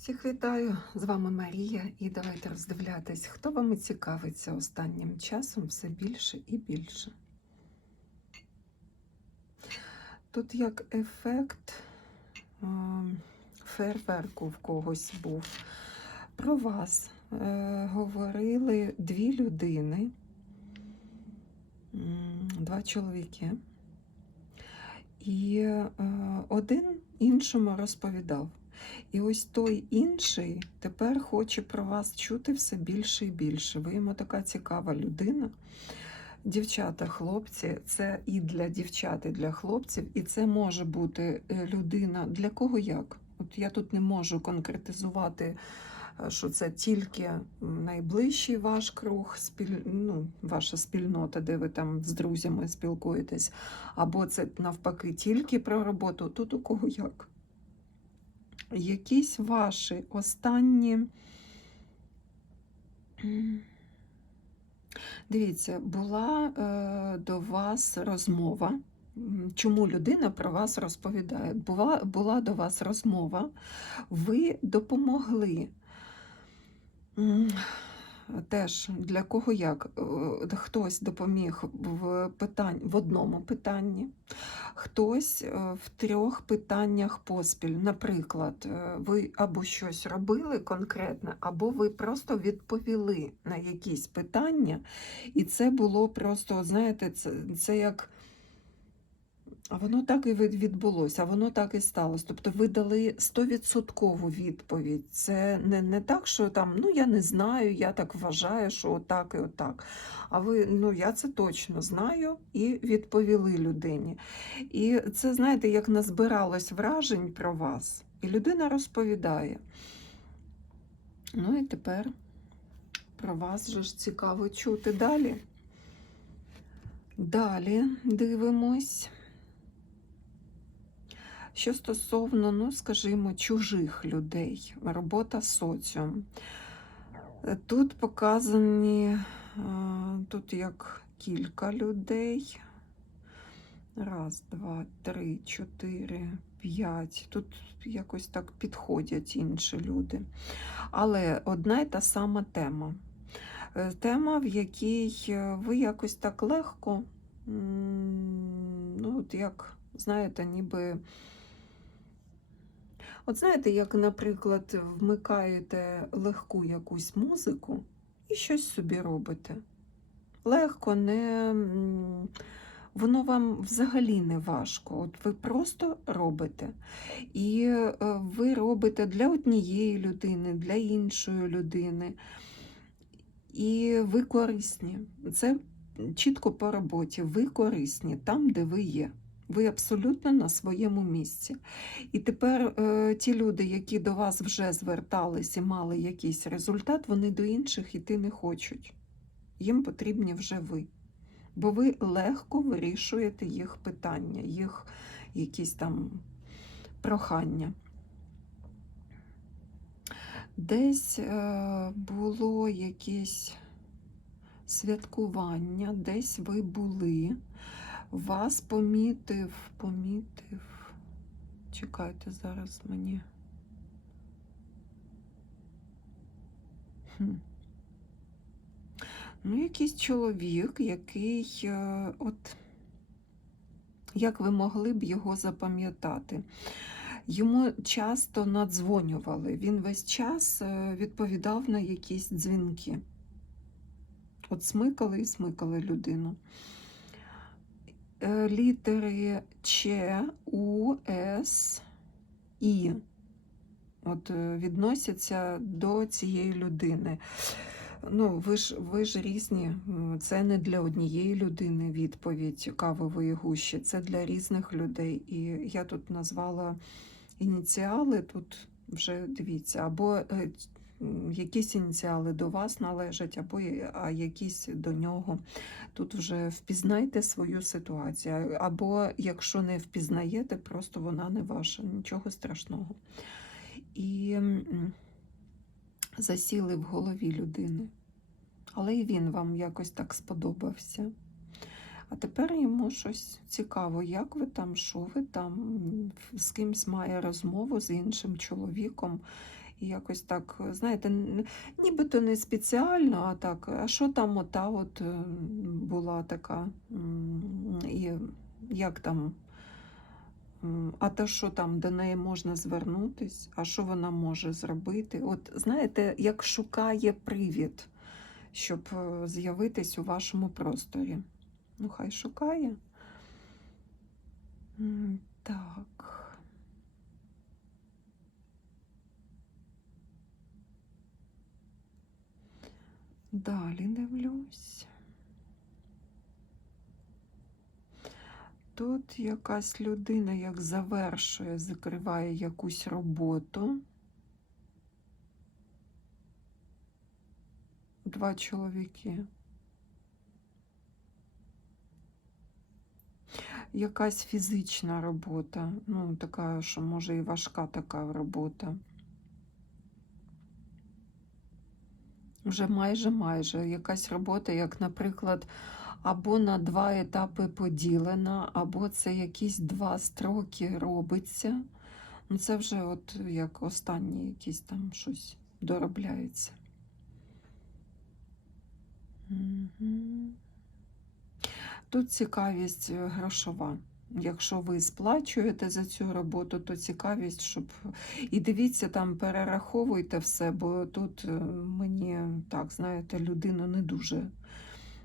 Всіх вітаю! З вами Марія, і давайте роздивлятись, хто вами цікавиться останнім часом все більше і більше. Тут як ефект фейерверку в когось був. Про вас е, говорили дві людини, два чоловіки. І е, один іншому розповідав. І ось той інший тепер хоче про вас чути все більше і більше. Ви йому така цікава людина. Дівчата, хлопці, це і для дівчат, і для хлопців, і це може бути е, людина для кого як. От я тут не можу конкретизувати, е, що це тільки найближчий ваш круг, спіль... ну, ваша спільнота, де ви там з друзями спілкуєтесь, або це навпаки тільки про роботу. Тут у кого як якісь ваші останні. Дивіться, була е, до вас розмова. Чому людина про вас розповідає? Була, була до вас розмова, ви допомогли. Теж для кого як? Е, Хтось допоміг в, питань, в одному питанні, хтось е, в трьох питаннях поспіль. Наприклад, е, ви або щось робили конкретне, або ви просто відповіли на якісь питання, і це було просто, знаєте, це, це як. А воно так і відбулося, а воно так і сталося. Тобто ви дали 100% відповідь. Це не, не так, що там, ну я не знаю, я так вважаю, що отак і отак. А ви, ну я це точно знаю і відповіли людині. І це, знаєте, як назбиралось вражень про вас, і людина розповідає. Ну і тепер про вас же ж цікаво чути далі. Далі дивимось. Що стосовно, ну, скажімо, чужих людей, робота соціум. Тут показані, е, тут як кілька людей. Раз, два, три, чотири, п'ять. Тут якось так підходять інші люди. Але одна й та сама тема. Е, Тема, в якій е, ви якось так легко, ну, от як, знаєте, ніби. От знаєте, як, наприклад, вмикаєте легку якусь музику і щось собі робите. Легко, не, воно вам взагалі не важко. От ви просто робите. І е, ви робите для однієї людини, для іншої людини. І ви корисні. Це чітко по роботі. Ви корисні там, де ви є. Ви абсолютно на своєму місці. І тепер е, ті люди, які до вас вже звертались і мали якийсь результат, вони до інших іти не хочуть. Їм потрібні вже ви. Бо ви легко вирішуєте їх питання, їх якісь там прохання. Десь е, було якесь святкування, десь ви були, вас помітив, помітив. Чекайте, зараз мені. Хм. Ну, якийсь чоловік, який, е, от, як ви могли б його запам'ятати? Йому часто надзвонювали. Він весь час е, відповідав на якісь дзвінки. От смикали і смикали людину. Е, Літери Ч, У, С, І. От е, відносяться до цієї людини. Ну, ви ж, ви ж різні. Це не для однієї людини відповідь кавової гущі, це для різних людей. І я тут назвала ініціали, тут вже дивіться, або е, якісь ініціали до вас належать, або а якісь до нього. Тут вже впізнайте свою ситуацію. Або якщо не впізнаєте, просто вона не ваша, нічого страшного. І засіли в голові людини. Але і він вам якось так сподобався. А тепер йому щось цікаво, як ви там, що ви там, з кимсь має розмову з іншим чоловіком, якось так, знаєте, нібито не спеціально, а так, а що там ота от е, була така, і як там, а те, що там до неї можна звернутись, а що вона може зробити? От знаєте, як шукає привід, щоб е, з'явитись у вашому просторі. Ну, хай шукає. Так. Далі дивлюсь. Тут якась людина як завершує, закриває якусь роботу. Два чоловіки. Якась фізична робота, ну, така, що може і важка така робота. Вже майже майже якась робота, як, наприклад, або на два етапи поділена, або це якісь два строки робиться. Ну, це вже от як останні якісь там щось доробляється. Тут цікавість е, грошова. Якщо ви сплачуєте за цю роботу, то цікавість, щоб. І дивіться, там перераховуйте все, бо тут е, мені, так, знаєте, людину не дуже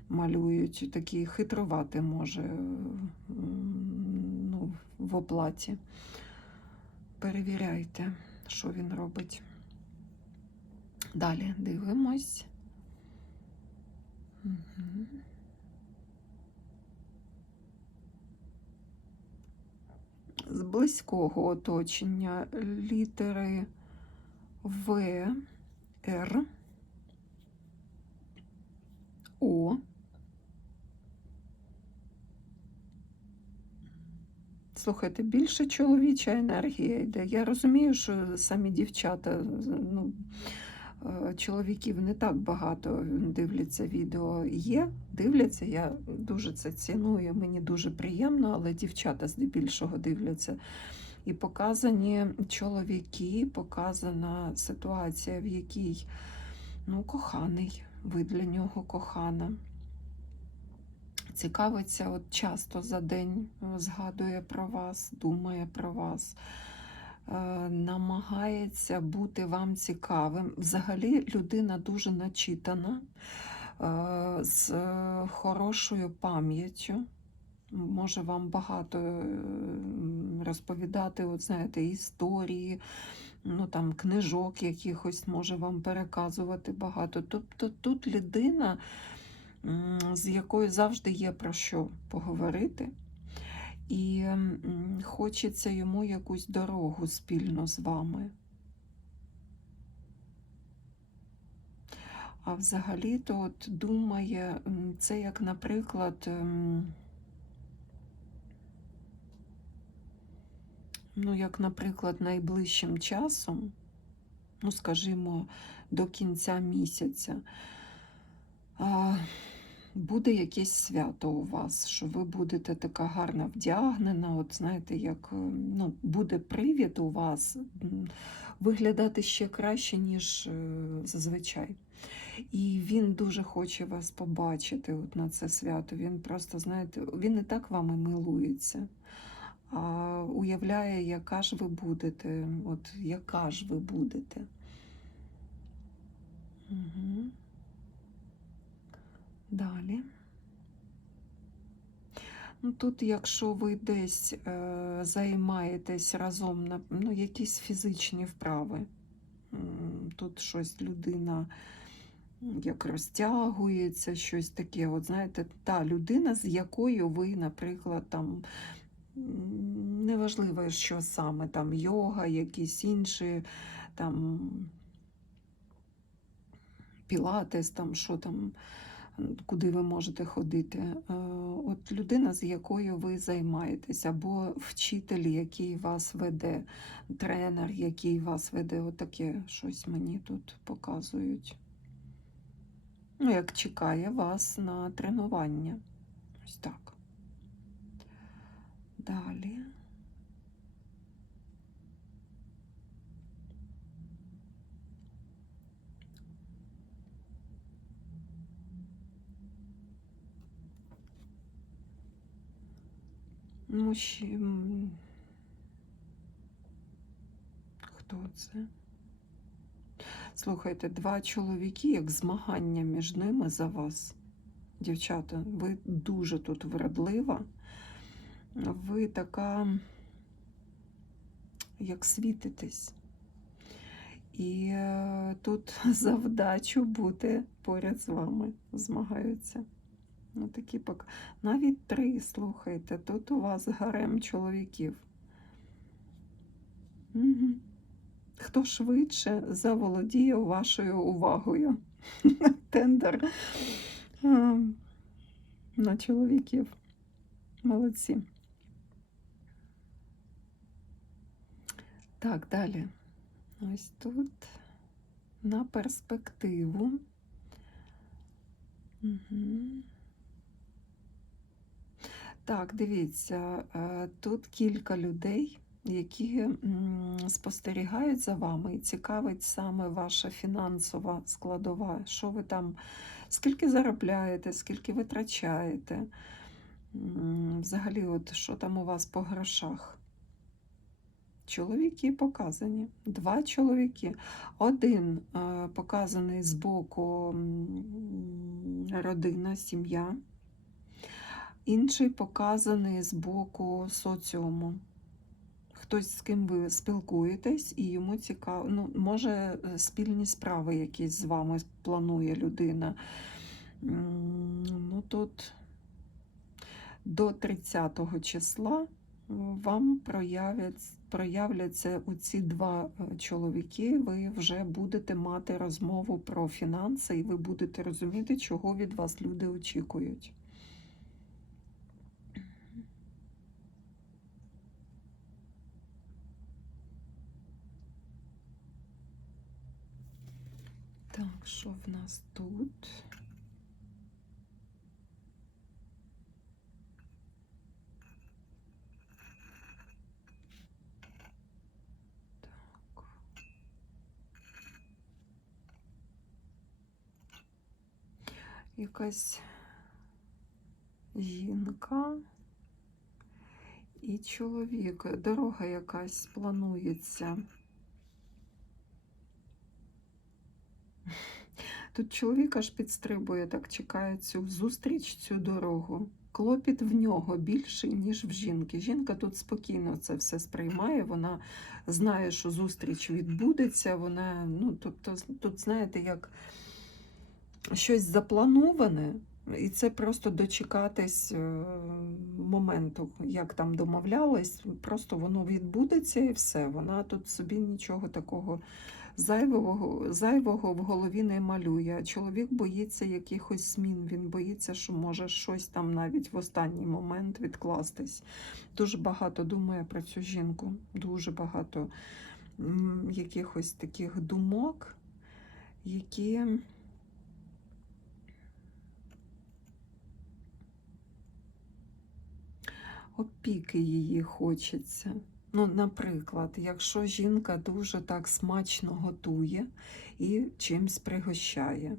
малюють, такий хитрувати може е, ну, в оплаті. Перевіряйте, що він робить. Далі дивимось. Мгм. З близького оточення літери В, Р, О. Слухайте, більше чоловіча енергія йде. Я розумію, що самі дівчата, ну, чоловіків не так багато дивляться відео. Є, дивляться, я дуже це ціную, мені дуже приємно, але дівчата здебільшого дивляться. І показані чоловіки, показана ситуація, в якій ну, коханий, ви для нього кохана. Цікавиться, от часто за день е, згадує про вас, думає про вас, е, намагається бути вам цікавим. Взагалі людина дуже начитана, е, з е, хорошою пам'яттю. Може вам багато е, розповідати, от знаєте, історії, ну там книжок якихось може вам переказувати багато. Тобто тут людина, з якою завжди є про що поговорити, і хочеться йому якусь дорогу спільно з вами. А взагалі-то от думає, це як, наприклад, ем, ну, як, наприклад, найближчим часом, ну, скажімо, до кінця місяця, буде якесь свято у вас, що ви будете така гарно вдягнена, от знаєте, як е, ну, буде привід у вас виглядати ще краще, ніж е, зазвичай. І він дуже хоче вас побачити от на це свято. Він просто, знаєте, він не так вами милується, а уявляє, яка ж ви будете, от яка ж ви будете. Угу. Далі. Ну, тут, якщо ви десь е, займаєтесь разом на ну, якісь фізичні вправи, тут щось людина як розтягується, щось таке. От знаєте, та людина, з якою ви, наприклад, там неважливо, що саме там йога, якісь інші там пілатес, там що там, куди ви можете ходити. Е, От людина, з якою ви займаєтесь, або вчитель, який вас веде, тренер, який вас веде, отаке щось мені тут показують. Ну, як чекає вас на тренування. Ось так. Далі. Мужчина. Хто це? Слухайте, два чоловіки, як змагання між ними за вас. Дівчата, ви дуже тут вродлива. Ви така, як світитесь. І е, тут за вдачу бути поряд з вами змагаються. Ну, такі пок... Навіть три, слухайте, тут у вас гарем чоловіків. Угу. Хто швидше заволодіє вашою увагою? Тендер на чоловіків. Молодці. Так, далі. Ось тут на перспективу. Угу. Так, дивіться, е, тут кілька людей, які спостерігають за вами і цікавить саме ваша фінансова складова. Що ви там, скільки заробляєте, скільки витрачаєте? Взагалі, от що там у вас по грошах? Чоловіки показані. Два чоловіки. Один е, показаний з боку родина, сім'я, інший показаний з боку соціуму. Хтось з ким ви спілкуєтесь, і йому цікаво, ну, може, е, спільні справи якісь з вами планує людина. Ну, тут до 30 числа вам проявлять, проявляться у ці два е, чоловіки, ви вже будете мати розмову про фінанси, і ви будете розуміти, чого від вас люди очікують. Так, що в нас тут? Якась жінка і чоловік. Дорога якась планується. Тут чоловік аж підстрибує, так чекає цю зустріч, цю дорогу. Клопіт в нього більший, ніж в жінки. Жінка тут спокійно це все сприймає, вона знає, що зустріч відбудеться. Вона, ну, тобто, тут, знаєте, як щось заплановане, і це просто дочекатись е, моменту, як там домовлялись, просто воно відбудеться і все. Вона тут собі нічого такого зайвого, зайвого в голові не малює. Чоловік боїться якихось змін, він боїться, що може щось там навіть в останній момент відкластись. Дуже багато думає про цю жінку, дуже багато якихось таких думок, які. Опіки її хочеться. Ну, наприклад, якщо жінка дуже так смачно готує і чимсь пригощає,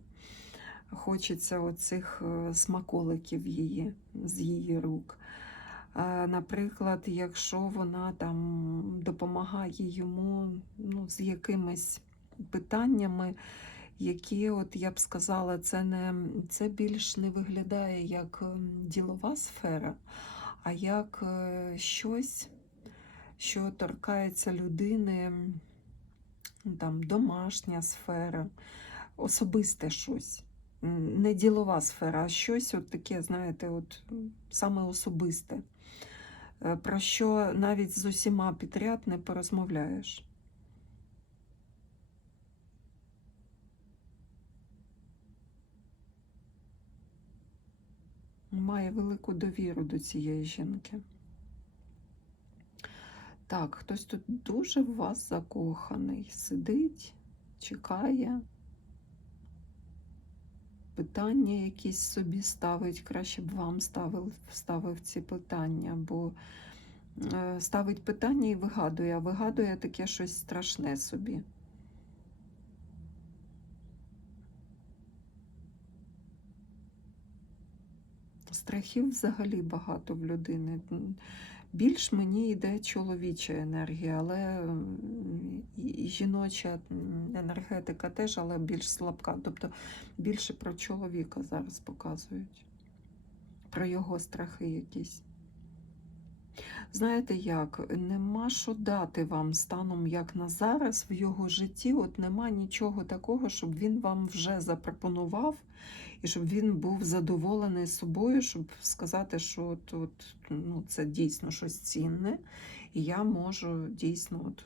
хочеться оцих е, смаколиків її з її рук. Е, Наприклад, якщо вона там допомагає йому ну, з якимись питаннями, які, от я б сказала, це не це більш не виглядає як ем, ділова сфера, а як е, щось що торкається людини, там, домашня сфера, особисте щось. Не ділова сфера, а щось от таке, знаєте, от саме особисте, е, про що навіть з усіма підряд не порозмовляєш. Має велику довіру до цієї жінки. Так, хтось тут дуже в вас закоханий. Сидить, чекає, питання якісь собі ставить. Краще б вам ставив, ставив ці питання, бо е, ставить питання і вигадує, а вигадує таке щось страшне собі. Страхів взагалі багато в людини. Більш мені йде чоловіча енергія, але і жіноча енергетика теж, але більш слабка. Тобто більше про чоловіка зараз показують, про його страхи якісь. Знаєте як, нема що дати вам станом як на зараз в його житті, от нема нічого такого, щоб він вам вже запропонував, і щоб він був задоволений собою, щоб сказати, що от, ну, це дійсно щось цінне, і я можу дійсно. От,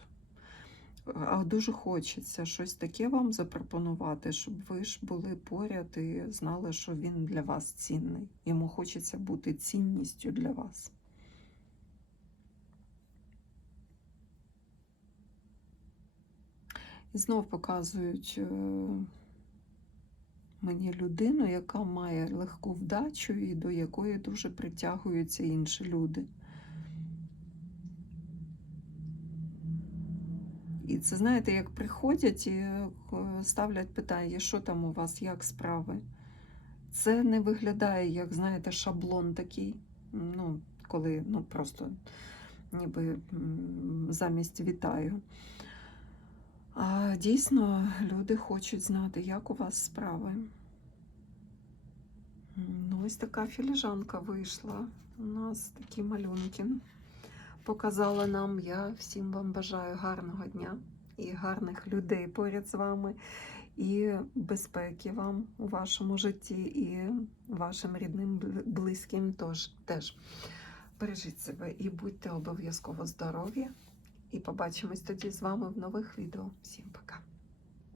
а дуже хочеться щось таке вам запропонувати, щоб ви ж були поряд і знали, що він для вас цінний. Йому хочеться бути цінністю для вас. І знов показують е, мені людину, яка має легку вдачу і до якої дуже притягуються інші люди. І це знаєте, як приходять і е, ставлять питання, що там у вас, як справи. Це не виглядає, як, знаєте, шаблон такий. Ну, коли ну, просто ніби замість вітаю. Дійсно люди хочуть знати, як у вас справи. Ну, ось така філіжанка вийшла. У нас такі малюнки. Показала нам. Я всім вам бажаю гарного дня і гарних людей поряд з вами, і безпеки вам у вашому житті, і вашим рідним близьким теж. Бережіть себе і будьте обов'язково здорові. І побачимось тоді з вами в нових відео. Всім пока!